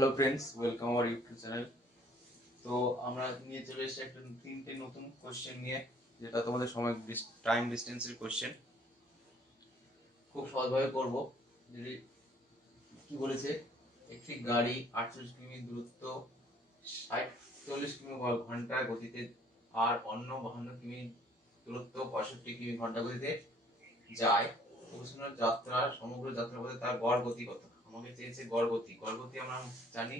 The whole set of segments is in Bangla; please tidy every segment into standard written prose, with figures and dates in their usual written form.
Hello friends, welcome our YouTube channel. তো আমরা নিয়ে চলে এসেছি একটা তিনটে নতুন কোশ্চেন নিয়ে, যেটা তোমাদের সময় টাইম ডিস্টেন্সের কোশ্চেন। খুব সহজভাবে করব। যদি কি বলেছে, একটি গাড়ি 48 কিমি দূরত্ব 40 কিমি ঘন্টা গতিতে আর অন্য 52 কিমি দূরত্ব 65 কিমি ঘন্টা গতিতে যায়। পৌঁছানোর সমগ্র যাত্রাপথে তার গড় গতি কত? আমাকে চেয়েছে গড় গতি। গড় গতি আমরা জানি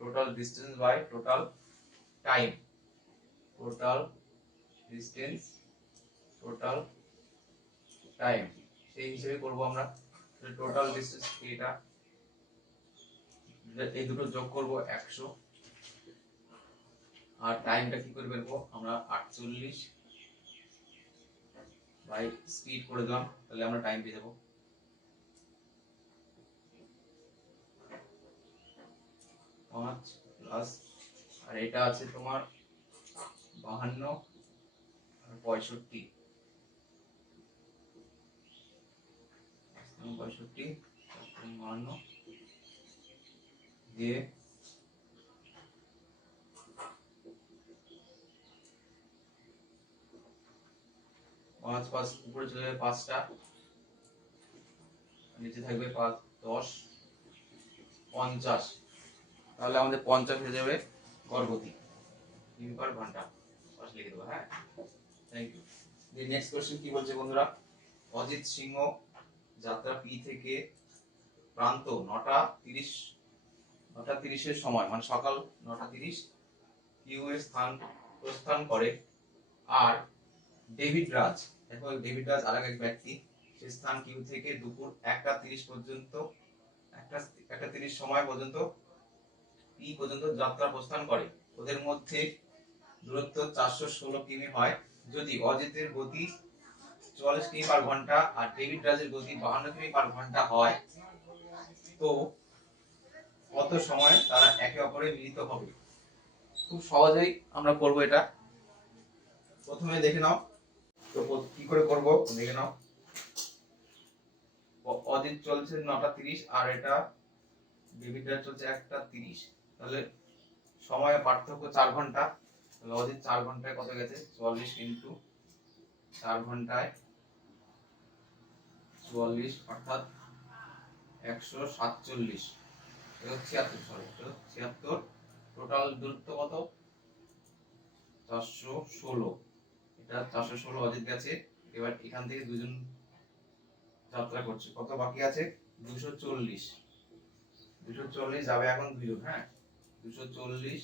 total distance by total time. Total distance, total time, সেই হিসেবে করব আমরা। টোটাল ডিস্টেন্স এটা, এই দুটো যোগ করব 100, আর টাইমটা কি করে বের করব আমরা 48 বাই স্পিড করে দিলাম, তাহলে আমরা টাইম পেয়ে যাব 5 প্লাস, আর এটা আছে তোমার 52 আর 65, 65 52 দিয়ে 5 5 উপরে চলে যাবে 5টা, নিচে থাকবে 5 10 50, তাহলে আমাদের 50 হয়ে যাবে গড় গতি কিমি পার ঘন্টা। পাশে লিখে দেবো। হ্যাঁ, thank you. The next question কি বলছে বন্ধুরা, অজিত সিংহ যাত্রা পি থেকে প্রান্ত 9:30 এর সময়, মানে সকাল 9:30 কিউ এর প্রস্থান করে, আর ডেভিড রাজ, দেখো ডেভিড রাজ আরেক এক ব্যক্তি, সে স্থান কিউ থেকে দুপুর 1:30 পর্যন্ত 1:30 সময় পর্যন্ত পি পর্যন্ত যাত্রা প্রস্থান করে। ওদের মধ্যে দূরত্ব 416 কিমি হয়। যদি অজিতের গতি 44 কিমি পার ঘন্টা আর ডেভিড রাজের গতি 52 কিমি পার ঘন্টা হয়, তো কত সময় তারা একে অপরে মিলিত হবে? খুব সহজেই আমরা করব এটা। প্রথমে দেখে নাও তো কি করে করব, দেখে নাও। অজিত চলছে 9:30 আর এটা ডেভিড রাজ চলছে 1:30, তাহলে সময় পার্থক্য 4 ঘন্টা। তাহলে অজিত 4 ঘন্টায় কত গেছে, 44 ইন্টু 4 ঘন্টায় 44 অর্থাৎ 147, 76, সরি 76। টোটাল দূরত্ব কত, 416। এটা 416 অজিত গেছে। এবার এখান থেকে দুজন যাত্রা করছে, কত বাকি আছে, 240। 240 যাবে এখন দুজন। হ্যাঁ, 240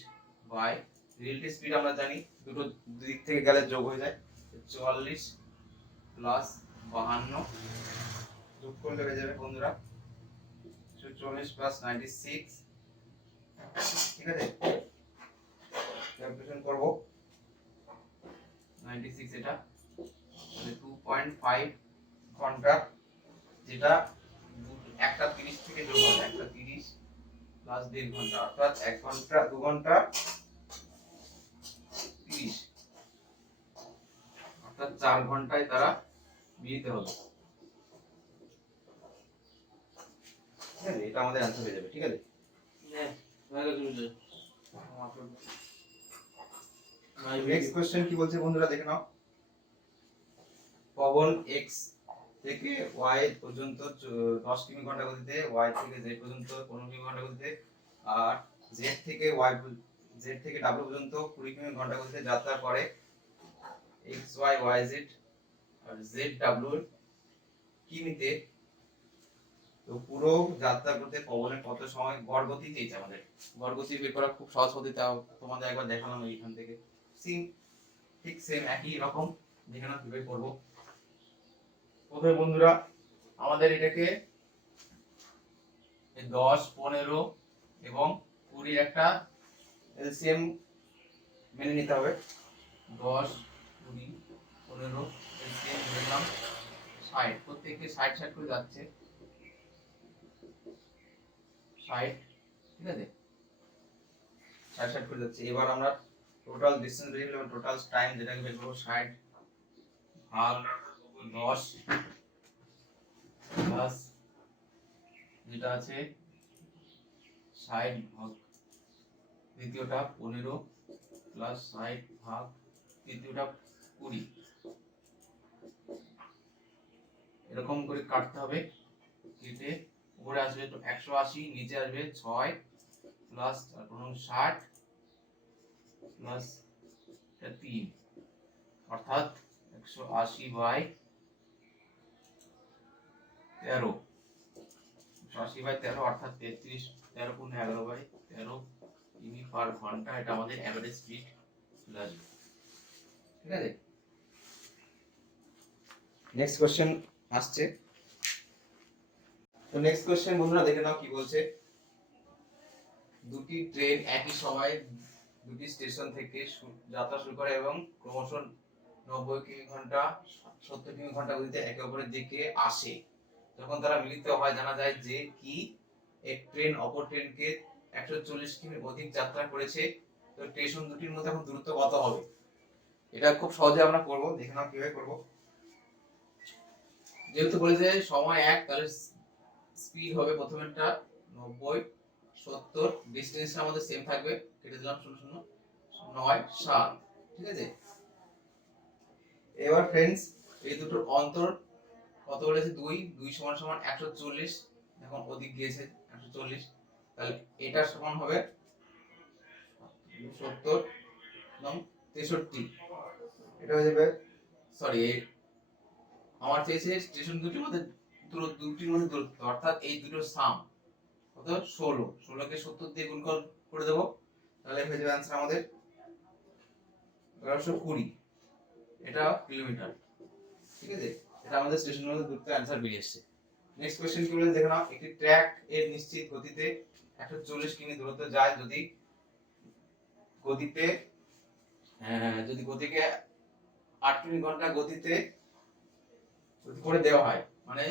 বাই রিলেটিভ স্পিড আমরা জানি দুটো দিক থেকে গেলে যোগ হয়ে যায়। 44 প্লাস 52 যোগ করলে হয়ে যাবে বন্ধুরা 240 প্লাস 96। ঠিক আছে, ক্যালকুলেশন করব 96, এটা 2.5 ঘন্টা, যেটা 1:30 থেকে যোগ হবে 1:30 প্লাস 1.5 ঘন্টা, অর্থাৎ 1 ঘন্টা 2 ঘন্টা 30, অর্থাৎ 4 ঘন্টায় তারা মিলিত হবে। ঠিক আছে, এটা আমাদের অ্যান্সার হয়ে যাবে। ঠিক আছে, নেক্সট কোশ্চেন কি বলছে বন্ধুরা, দেখে নাও। পবন এক্স থেকে ওয়াই পর্যন্ত 10 কিমি ঘন্টা গতিতে, ওয়াই থেকে জেড পর্যন্ত 15 কিমি ঘন্টা গতিতে, আর জেড থেকে ডাব্লিউ পর্যন্ত 20 কিমি ঘন্টা গতিতে যাত্রা করে। এক্স ওয়াই ওয়াই জেড আর জেড ডাব্লিউ কিমিতে, তো পুরো যাত্রা করতে পবনের কত সময় গড় গতি চেয়েছে আমাদের। গড় গতি বের করা খুব সহজ পদ্ধতি, তোমাদের একবার দেখালাম এইখান থেকে। ঠিক সেম একই রকম, দেখে নাও কিভাবে করবো। প্রথমে বন্ধুরা আমাদের এটাকে 10 15 এবং 20 একটা এলসিএম মেনে নিতে হবে। 10 20 15 এলসিএম নিলাম 60, প্রত্যেককে 60 60 করে যাচ্ছে 60। ঠিক আছে, 60 60 করে যাচ্ছে। এবার আমরা টোটাল ডিসটেন্স বের করব, টোটাল টাইম যেটাকে বের করব 60 ভাগ 10 প্লাস যেটা আছে 60 ভাগ দ্বিতীয়টা 15 প্লাস 60 ভাগ তৃতীয়টা 20, এরকম করে কাটতে হবে। কেটে উপরে আসবে তো 180, নিচে আসবে 6 প্লাস 60 প্লাস 3, অর্থাৎ 180 বাই 13, 180 বাই 13 অর্থাৎ 33, 13 গুণ 11 বাই 13 কিমি পার ঘন্টা। এটা আমাদের এভারেজ স্পিড চলে আসবে। ঠিক আছে, নেক্সট কোশ্চেন আসছে। তো নেক্সট কোশ্চেন বন্ধুরা দেখে নাও কি বলছে। দুটি ট্রেন একই সময়ে দুটি স্টেশন থেকে যাত্রা শুরু করে এবং ক্রমশ 90 কিমি ঘন্টা 70 কিমি ঘন্টা গতিতে একে অপরের দিকে আসে। যখন তারা মিলিত হয় জানা যায় যে কি এক ট্রেন অপর ট্রেনকে 140 কিমি অধিক যাত্রা করেছে। তো স্টেশন দুটির মধ্যে এখন দূরত্ব কত হবে? এটা খুব সহজে আমরা করব, দেখে নাও কিভাবে করব। যেহেতু বলেছে সময় এক, তাহলে স্পিড হবে প্রথমেরটা 90 70, ডিসটেন্সটা আমাদের সেম থাকবে, কেটে দিলাম 0 0 9 7। ঠিক আছে, এবার ফ্রেন্ডস এই দুটোর অন্তর কত বলেছে? 2 2 সমান সমান 140, এখন ওদিক গিয়েছে 140, তাহলে এটা সমান হবে 70 এবং 63। এটা হয়ে যাবে, সরি আমার চেয়েছে স্টেশন দুটির মধ্যে দূরত্ব, অর্থাৎ এই দুটোর সাম কত? 16, 16 কে 70 দিয়ে গুণ করে দেবো, তাহলে হয়ে যাবে आंसर আমাদের 1120, এটা কিলোমিটার। ঠিক আছে, এটা আমাদের স্টেশনের মধ্যে দূরত্ব आंसर বেরিয়ে আসছে। নেক্সট কোশ্চেন কি বলে দেখো না। একটি ট্র্যাক এর নিশ্চিত গতিতে 140 কিমি দূরত্ব যায় যদি গতিকে 8 কিমি ঘন্টা গতিতে করে দেওয়া হয়, মানে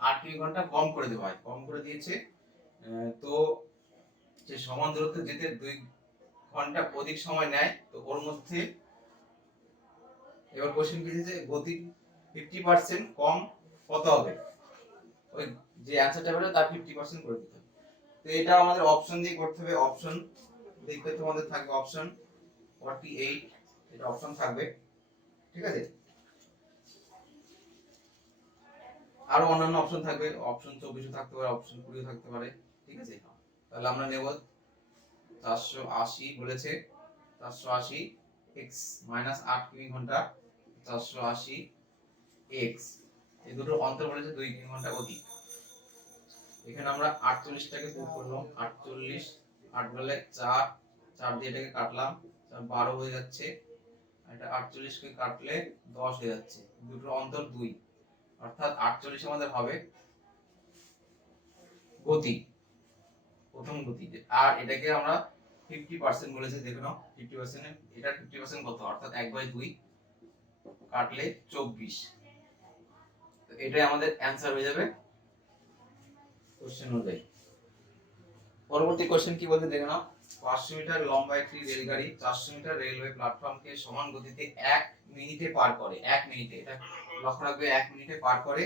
8 কিমি ঘন্টা কম করে দেওয়া হয়, কম করে দিয়েছে। তো যে সমান দূরত্ব যেতে 2 ঘন্টা অধিক সময় নেয়, তো ওর মধ্যে এবার কোশ্চেন কি যে গতি 50% কম কত হবে? ওই যে অ্যানসারটা বেরো তার 50% করে দিতে হবে। তো এটা আমাদের অপশন দিয়ে করতে হবে। অপশন দেখবে তোমাদের থাকবে অপশন 48, এটা অপশন থাকবে। ঠিক আছে, আরো অন্যান্য অপশন থাকবে, অপশন 24 থাকতে পারে, অপশন 20 থাকতে পারে। ঠিক আছে, তাহলে আমরা নেব 480 বলেছে, 480 x মাইনাস 8 কিমি ঘন্টা 480 x, এই দুটো অন্তর বলেছে 2 কিমি ঘন্টা অধিক। এখানে আমরা 48 টাকে পুট করলাম, 48 8 বলে 4, 4 দিয়ে এটাকে কাটলাম, 12 হয়ে যাচ্ছে। এটা 48 কে কাটলে 10 হয়ে যাচ্ছে, দুটোর অন্তর 2, অর্থাৎ 48 আমাদের হবে গতি, প্রথম গতি। আর এটাকে আমরা 50% বলেছে, দেখো নাও 50%, এটা 50% কত? অর্থাৎ 1/2 কাটলে 24, তো এটাই আমাদের অ্যানসার হয়ে যাবে কোশ্চেন অনুযায়ী। পরবর্তী কোশ্চেন কি বলতে দেখো নাও। 500 মিটার লম্বা একটি রেলগাড়ি 400 মিটার রেলওয়ে প্ল্যাটফর্মকে সমান গতিতে 1 মিনিটে পার করে। 1 মিনিটে, এটা লক্ষ্য রাখবে, 1 মিনিটে পার করে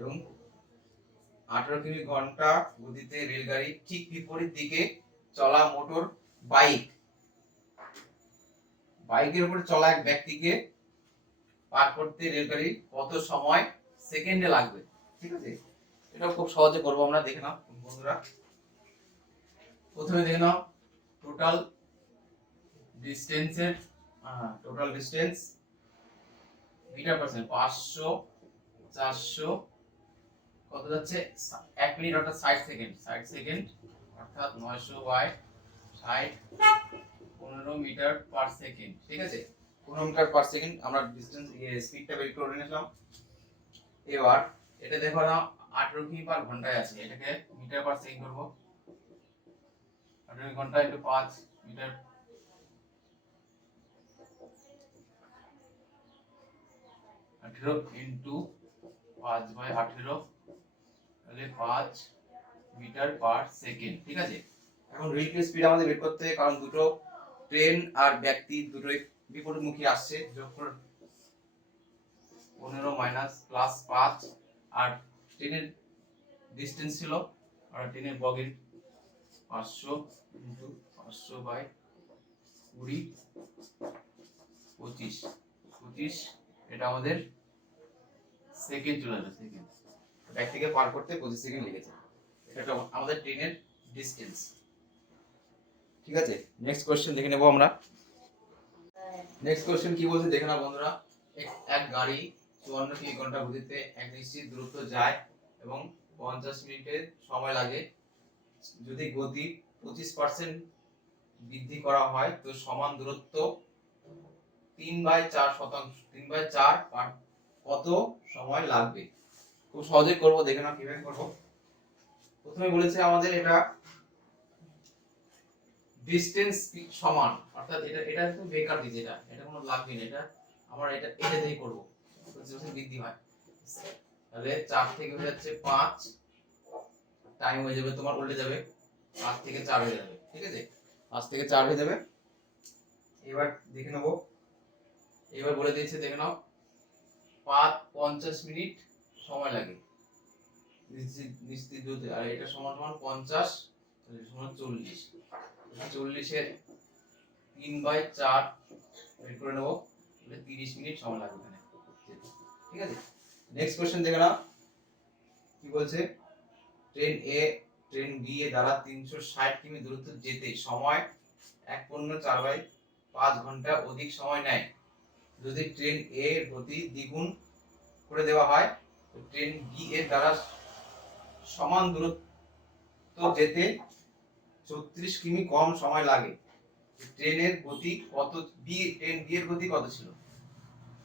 এবং 18 কিমি ঘন্টা গতিতে রেলগাড়ি ঠিক বিপরীত দিকে চলা মোটর বাইকের উপরে চলা এক ব্যক্তিকে পার করতে রেলগাড়ি কত সময় সেকেন্ডে লাগবে? ঠিক আছে, এটা খুব সহজে করব আমরা, দেখে নাও বন্ধুরা। প্রথমে দেখে নাও টোটাল ডিসটেন্স মিটার পার্সেন্ট, 500 400 কত যাচ্ছে? 1 মিনিট অর্থাৎ 60 সেকেন্ড, 60 সেকেন্ড অর্থাৎ 900 বাই 60, 15 মিটার পার সেকেন্ড। ঠিক আছে, 15 মিটার পার সেকেন্ড আমরা ডিসটেন্স স্পিডটা বের করে নিলাম। এবার এটা দেখো না 18 কিমি পার ঘন্টায় আছে, এটাকে মিটার পার সেকেন্ড করব। 18 ঘন্টা ইনটু 5 মিটার, 18 ইনটু 5 বাই 18, তাহলে 5 মিটার পার সেকেন্ড। ঠিক আছে, এখন রিলেটিভ স্পিড আমাদের বের করতে হবে, কারণ দুটো ট্রেন আর ব্যক্তি দুটোই বিপরীতমুখী আসছে। যোগ করে 15 মাইনাস প্লাস 5, আর ট্রেনের ডিসটেন্স ছিল আর ট্রেনের বগির 500 ইন্টু 500 বাই 20 25 25, এটা আমাদের সেকেন্ড চলে আসবে। সেকেন্ড ব্যাক থেকে পার করতে 25 সেকেন্ড লেগেছে। এটা আমাদের ট্রেনের ডিসটেন্স। ঠিক আছে, নেক্সট কোশ্চেন দেখে নেব আমরা। নেক্সট কোশ্চেন কি বলছে দেখে নাও বন্ধুরা। এক গাড়ি 54 কিমি ঘন্টা গতিতে এক নিশ্চিত দূরত্ব যায় এবং 50 মিনিটের সময় লাগে। যদি গতি 25% বৃদ্ধি করা হয় তো সমান দূরত্ব 3/4 3/4 কত সময় লাগবে? খুব সহজে করব, দেখে নাও কিভাবে করব। প্রথমে বলেছে আমাদের এটা ডিসটেন্স সমান, অর্থাৎ এটা তো বেকার দিছে, এটা কোনো লাগবে না, এটা আমরা এটা দিয়ে করব। বৃদ্ধি হয়, তাহলে 4 থেকে হয়ে যাচ্ছে 5, টাইম হয়ে যাবে তোমার উল্টে যাবে, 5 থেকে 4 হয়ে যাবে। ঠিক আছে, 5 থেকে 4 হয়ে যাবে। এবার দেখে নেব, এবার বলে দিয়েছে দেখে নাও 50 মিনিট সময় লাগে নিশ্চিত দূরত্বে, আর এটা সমান সমান 50 সমান 40। 40-এর 3/4 বের করে নেব, তাহলে 30 মিনিট সময় লাগবে এখানে। ঠিক আছে, নেক্সট কোশ্চেন দেখে নাও কি বলছে। ট্রেন বি এ দ্বারা 360 কিমি দূরত্ব যেতে সময় 1/4/5 ঘন্টা অধিক সময় নেয়। যদি ট্রেন এ এর গতি দ্বিগুণ করে দেওয়া হয় তো ট্রেন বি এর দ্বারা সমান দূরত্ব যেতে 34 কিমি কম সময় লাগে। ট্রেনের গতি কত, ট্রেন বি এর গতি কত ছিল,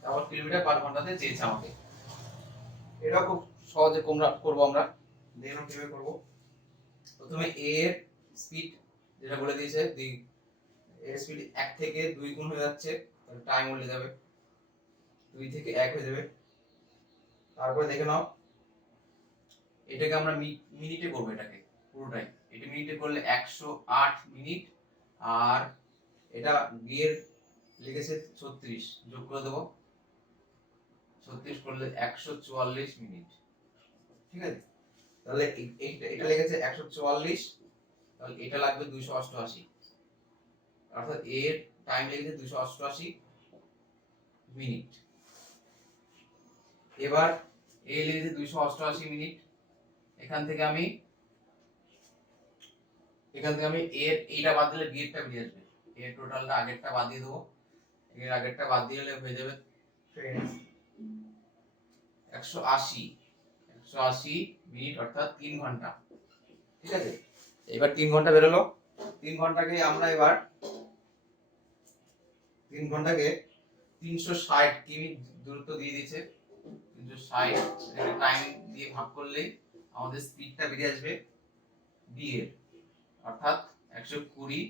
তারপর কিলোমিটার পার ঘন্টাতে চেয়েছে আমাকে। এটা খুব সহজে করবো আমরা, দেখুন কিভাবে করব। প্রথমে এ এর স্পিড যেটা বলে দিয়েছে, এর স্পিড 1 থেকে 2 গুণ হয়ে যাচ্ছে, তাহলে টাইম উল্টে যাবে, 2 থেকে 1 হয়ে যাবে। তারপরে দেখে নাও এটাকে আমরা মিনিটে করব, এটাকে পুরোটাই এটা মিনিটে করলে 108 মিনিট, আর এটা বি এর লিখেছে 36, যোগ করে দেব, 36 করলে 144 মিনিট। ঠিক আছে, তাহলে এটা লিখেছে 144, তাহলে এটা লাগবে 288, অর্থাৎ এর টাইম লেগেছে 288 মিনিট। এবার এ লেগেছে 288 মিনিট, এখান থেকে আমি এর এইটা বাদ দিলে বি এরটা বেরিয়ে আসবে, এর টোটালটা আগেরটা বাদ দিয়ে দেবো, এর আগেরটা বাদ দিয়ে দিলে হয়ে যাবে 180 মিনিট, অর্থাৎ 3 ঘন্টা। ঠিক আছে, এবার 3 ঘন্টা বেরোলো। 3 ঘন্টাকে আমরা এবার 3 ঘন্টাকে 360 কিমি দূরত্ব দিয়ে দিয়েছে, 360 এটাকে টাইম দিয়ে ভাগ করলে আমাদের স্পিডটা বেরিয়ে আসবে বি এর, অর্থাৎ 120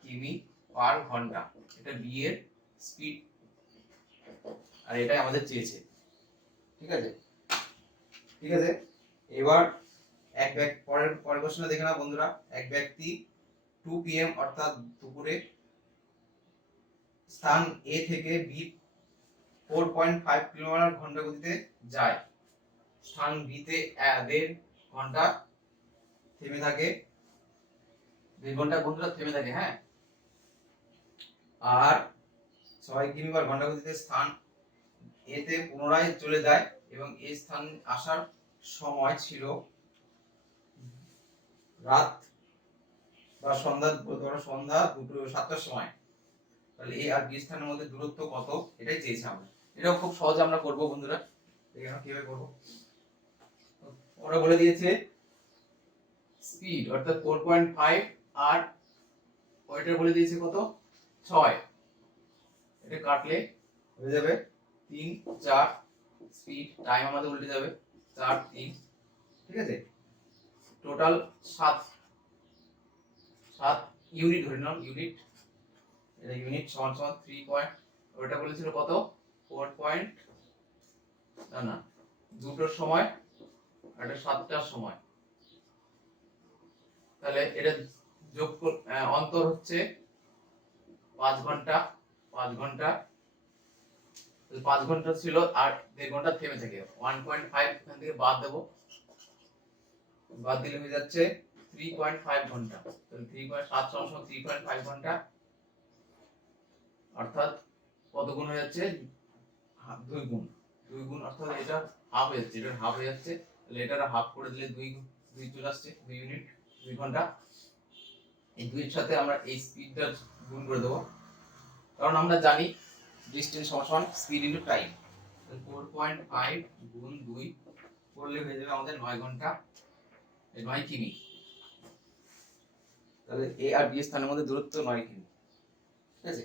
কিমি পার ঘন্টা। এটা বি এর স্পিড, আর এটাই আমাদের চেয়েছে। ঠিক আছে, ঠিক আছে, এবার পরের কোশ্চেনটা দেখে নাও বন্ধুরা। এক ব্যক্তি 2 PM অর্থাৎ দুপুরে স্থান এ থেকে বি 4.5 কিলোমিটার ঘন্টা গতিতে যায়। স্থান বি তে 1.5 ঘন্টা থেমে থাকে, 2 ঘন্টা বন্ধুরা থেমে থাকে, হ্যাঁ, আর 6 কিমি পার ঘন্টা গতিতে স্থান এ তে পুনরায় চলে যায় এবং এই স্থান আসার সময় ছিল রাত বা সন্ধ্যা 7টার সময়। তাহলে এ আর বি স্থানের মধ্যে দূরত্ব কত, এটাই চেয়েছে আমরা। এটাও খুব সহজে আমরা করব বন্ধুরা, দেখেন কিভাবে করব। ওরা বলে দিয়েছে স্পিড অর্থাৎ 4.5, আর ওইটা বলে দিয়েছে কত 6, এটা কাটলে হয়ে যাবে 3 4, স্পিড টাইম আমাদের উল্টে যাবে 4 3। ঠিক আছে, টোটাল 7 ইউনিট ধরে নাও, ইউনিট, এটা ইউনিট সমান সমান 3 পয়েন্ট, ওটা বলেছিল কত 4 পয়েন্ট, না 2টার সময় আর এটা 7টার সময়। তাহলে এটা যোগ অন্তর হচ্ছে 5 ঘন্টা, 5 ঘন্টা, 5 ঘন্টা ছিল আর 1.5 ঘন্টা থেমে থাকে। 1.5 এখান থেকে বাদ দেব, বাদ দিলে হয়ে যাচ্ছে 3.5 ঘন্টা। তাহলে 3.7 সমান 3.5 ঘন্টা, অর্থাৎ কত গুণ হয়ে যাচ্ছে? 2 গুণ। 2 গুণ অর্থাৎ এটা হাফ হয়ে যাচ্ছে, এটা হাফ হয়ে যাচ্ছে। তাহলে এটা হাফ করে দিলে 2 চলে আসছে, 2 ইউনিট 2 ঘন্টা। এই 2 এর সাথে আমরা এই স্পিডটা গুণ করে দেব, কারণ আমরা জানি ডিসটেন্স সমান স্পিড ইনটু টাইম। 4.5 গুণ 2 করলে হয়ে যাবে আমাদের 9 ঘন্টা, 9 কিমি। তাহলে এ আর বি স্থানের মধ্যে দূরত্ব 9 কিমি, ঠিক আছে।